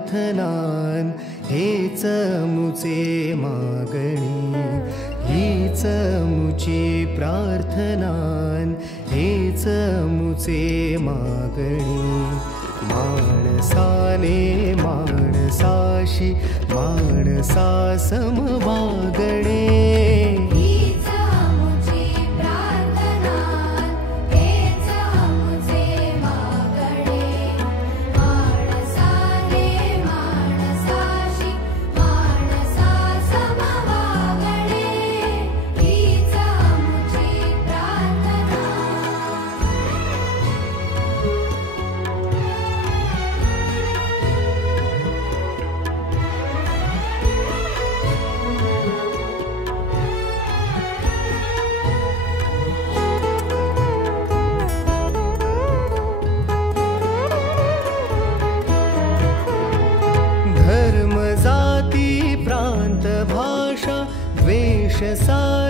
प्रार्थनान हेच मुचे मागणी हीच मुची प्रार्थनान हेच मुचे मागणी माणसाने माणसाशी माणसा समवागणे धर्म जाती प्रांत भाषा द्वेष सारे